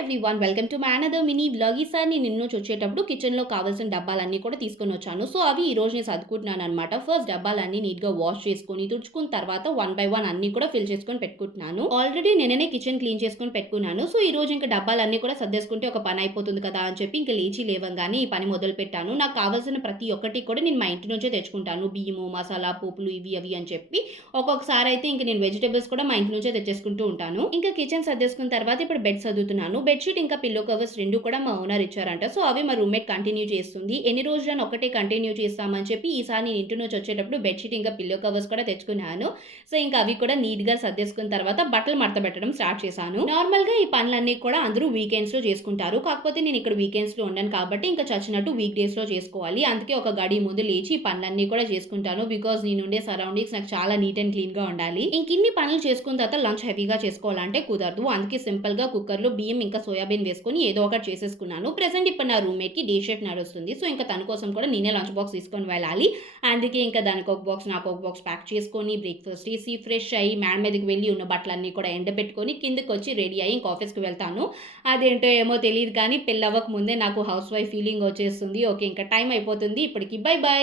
Everyone welcome to my another mini vlog. ఈసారి నేను నిన్నొచ్చి వచ్చేటప్పుడు కిచెన్‌లో కావాల్సిన డబ్బాలన్నీ కూడా తీసుకొనొచ్చాను. సో, అవి ఈరోజు నేను సర్దుకుంటున్నాననమాట. ఫస్ట్ డబ్బాలన్నీ నీట్‌గా వాష్ చేసుకొని, తుడుచుకున్న తర్వాత వన్ బై వన్ అన్నీ కూడా ఫిల్ చేసుకొని పెట్టుకుంటున్నాను. ఆల్రెడీ నిన్ననే కిచెన్ క్లీన్ చేసుకొని పెట్టుకున్నాను. సో, ఈరోజు ఇంక డబ్బాలన్నీ కూడా సర్దేసుకుంటే ఒక పని అయిపోతుంది కదా అని చెప్పి ఇంక లేచి లేవంగానే ఈ పని మొదలుపెట్టాను. నాకు కావాల్సిన ప్రతి ఒక్కటి కూడా నేను మా ఇంటి నుంచే తెచ్చుకుంటాను. బియ్యము, మసాలా, పోపులు ఇవి అవి అని చెప్పి. ఒక్కొక్కసారి అయితే ఇంక నేను వెజిటబుల్స్ కూడా మా ఇంటి నుంచే తెచ్చేసుకుంటూ ఉంటాను. ఇంకా కిచెన్ సర్దేసుకున్న తర్వాత ఇప్పుడు బెడ్ సర్దుతున్నాను. బెడ్‌షీట్ ఇంకా పిల్లో కవర్స్ 2 కూడా మా ఓనర్ ఇచ్చారంట. సో, అవి మా రూమ్‌మేట్ కంటిన్యూ చేస్తుంది. ఎన్ని రోజులని ఒక్కటే కంటిన్యూ చేస్తామని చెప్పి ఈసారి నేను ఇంటి నుంచి వచ్చేటప్పుడు బెడ్‌షీట్ ఇంకా పిల్లో కవర్స్ కూడా తెచ్చుకున్నాను. సో, ఇంకా అవి కూడా నీట్‌గా సర్దేసుకున్న తర్వాత బట్టలు మడతబెట్టడం స్టార్ట్ చేశాను. నార్మల్‌గా ఈ పనులన్నీ కూడా అందరూ వీకెండ్స్‌లో చేసుకుంటారు. కాకపోతే నేను ఇక్కడ వీకెండ్స్‌లో ఉండను కాబట్టి ఇంకా చచ్చినట్టు వీక్ డేస్‌లో చేసుకోవాలి. అందుకే ఒక గడి ముందు లేచి ఈ పనులన్నీ కూడా చేసుకుంటాను. బికాజ్ నేనుండే సరౌండింగ్స్ నాకు చాలా నీట్ అండ్ క్లీన్‌గా ఉండాలి. ఇంకిన్ని పనులు చేసుకున్న తర్వాత లంచ్ హెవీగా చేసుకోవాలంటే కుదరదు. అందుకే సింపుల్‌గా కుక్కర్‌లో బియ్యం ఇంకా సోయాబీన్ వేసుకొని ఏదో ఒకటి చేసేసుకున్నాను. ప్రెజెంట్ ఇప్పుడు నా రూమ్‌మేట్‌కి డే షిఫ్ట్ నడుస్తుంది. సో, ఇంకా తన కోసం కూడా నేనే లంచ్ బాక్స్ తీసుకొని వెళ్ళాలి. అందుకే ఇంకా దానికొక బాక్స్, నాకొక బాక్స్ ప్యాక్ చేసుకొని బ్రేక్‌ఫాస్ట్ చేసి, ఫ్రెష్ అయ్యి మేడ మీదకి వెళ్ళి ఉన్న బట్టలన్నీ కూడా ఎండబెట్టుకొని కిందకొచ్చి రెడీ అయ్యి ఇంక ఆఫీస్‌కి వెళ్తాను. అదేంటో ఏమో తెలీదు కానీ పెళ్లవ్వక ముందే నాకు హౌస్ వైఫ్ ఫీలింగ్ వచ్చేస్తుంది. ఓకే. ఇంకా టైం అయిపోతుంది. ఇప్పటికి బై బై.